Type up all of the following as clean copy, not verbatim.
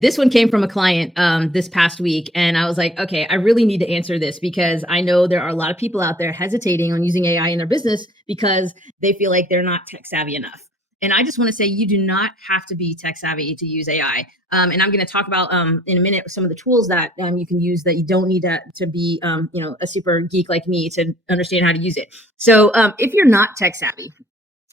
This one came from a client this past week, and I was like, okay, I really need to answer this because I know there are a lot of people out there hesitating on using AI in their business because they feel like they're not tech savvy enough. And I just want to say you do not have to be tech savvy to use AI. And I'm going to talk about in a minute some of the tools that you can use that you don't need to be a super geek like me to understand how to use it. So if you're not tech savvy,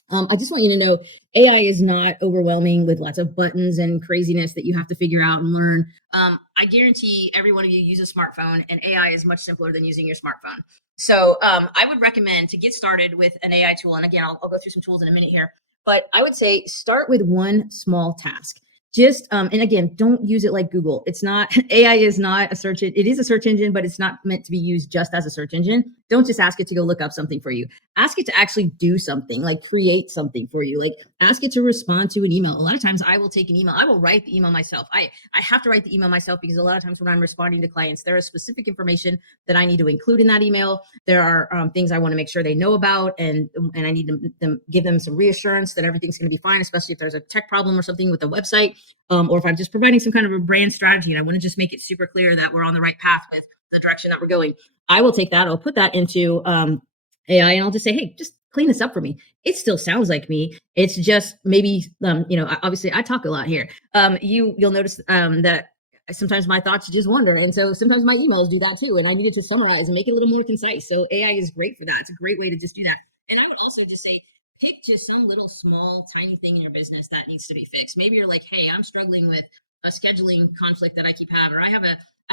I just want you to know AI is not overwhelming with lots of buttons and craziness that you have to figure out and learn. I guarantee every one of you use a smartphone, and AI is much simpler than using your smartphone. So I would recommend to get started with an AI tool. And again, I'll go through some tools in a minute here, but I would say start with one small task. Just and again, don't use it like Google. It's not AI is not a search. It is a search engine, but it's not meant to be used just as a search engine. Don't just ask it to go look up something for you. Ask it to actually do something, like create something for you. Like ask it to respond to an email. A lot of times I will take an email. I will write the email myself. I have to write the email myself because a lot of times when I'm responding to clients, there is specific information that I need to include in that email. There are things I want to make sure they know about, and I need to give them some reassurance that everything's going to be fine, especially if there's a tech problem or something with the website. Or if I'm just providing some kind of a brand strategy and I want to just make it super clear that we're on the right path with the direction that we're going, I will take that. I'll put that into AI and I'll just say, hey, just clean this up for me. It still sounds like me. It's just maybe, obviously I talk a lot here. You'll notice that sometimes my thoughts just wander. And so sometimes my emails do that too. And I needed to summarize and make it a little more concise. So AI is great for that. It's a great way to just do that. And I would also just say, pick just some little small tiny thing in your business that needs to be fixed. Maybe you're like, hey, I'm struggling with a scheduling conflict that I keep having, or I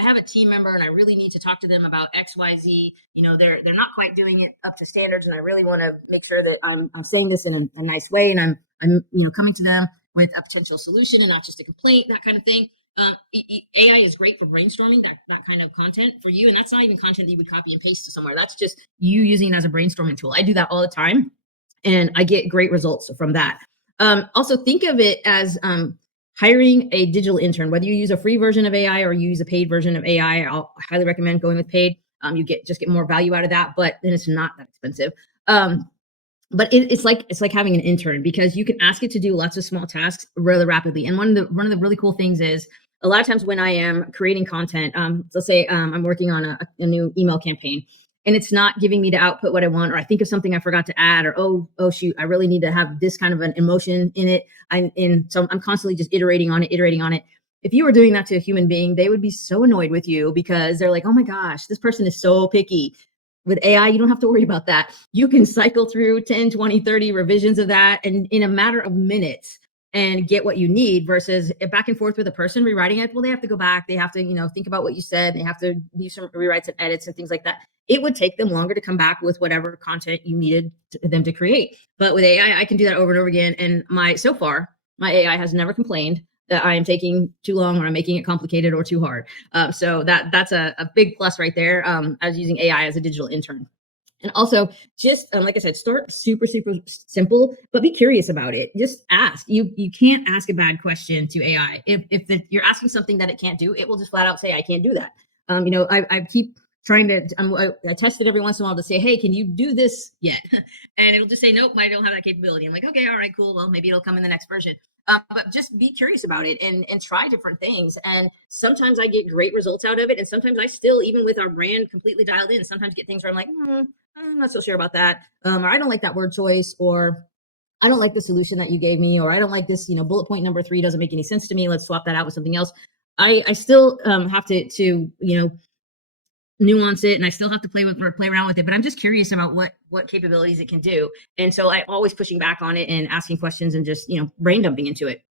have a team member and I really need to talk to them about XYZ. They're not quite doing it up to standards, and I really want to make sure that I'm saying this in a nice way, and I'm coming to them with a potential solution and not just a complaint, that kind of thing. AI is great for brainstorming that kind of content for you, and that's not even content that you would copy and paste to somewhere. That's just you using it as a brainstorming tool. I do that all the time, and I get great results from that. Also, think of it as hiring a digital intern, whether you use a free version of AI or you use a paid version of AI. I'll highly recommend going with paid. You get more value out of that, but then it's not that expensive. But it's like having an intern because you can ask it to do lots of small tasks really rapidly. And one of the really cool things is a lot of times when I am creating content, let's say I'm working on a new email campaign, and it's not giving me to output what I want, or I think of something I forgot to add, or oh shoot, I really need to have this kind of an emotion in it. So I'm constantly just iterating on it. If you were doing that to a human being, they would be so annoyed with you because they're like, oh my gosh, this person is so picky. With AI, you don't have to worry about that. You can cycle through 10, 20, 30 revisions of that and in a matter of minutes and get what you need versus back and forth with a person rewriting it. Well, they have to go back. They have to, think about what you said. They have to do some rewrites and edits and things like that. It would take them longer to come back with whatever content you needed them to create. But with AI, I can do that over and over again. And so far, my AI has never complained that I am taking too long or I'm making it complicated or too hard. So that's a big plus right there as using AI as a digital intern. And also, just like I said, start super, super simple, but be curious about it. Just ask. You can't ask a bad question to AI. If you're asking something that it can't do, it will just flat out say, I can't do that. I keep trying to, I test it every once in a while to say, hey, can you do this yet? And it'll just say, nope, I don't have that capability. I'm like, okay, all right, cool. Well, maybe it'll come in the next version. But just be curious about it and try different things. And sometimes I get great results out of it. And sometimes I still, even with our brand completely dialed in, sometimes get things where I'm like, I'm not so sure about that. Or I don't like that word choice, or I don't like the solution that you gave me, or I don't like this, bullet point number 3 doesn't make any sense to me. Let's swap that out with something else. I still have to nuance it, and I still have to play around with it, but I'm just curious about what capabilities it can do. And so I'm always pushing back on it and asking questions and just, brain dumping into it.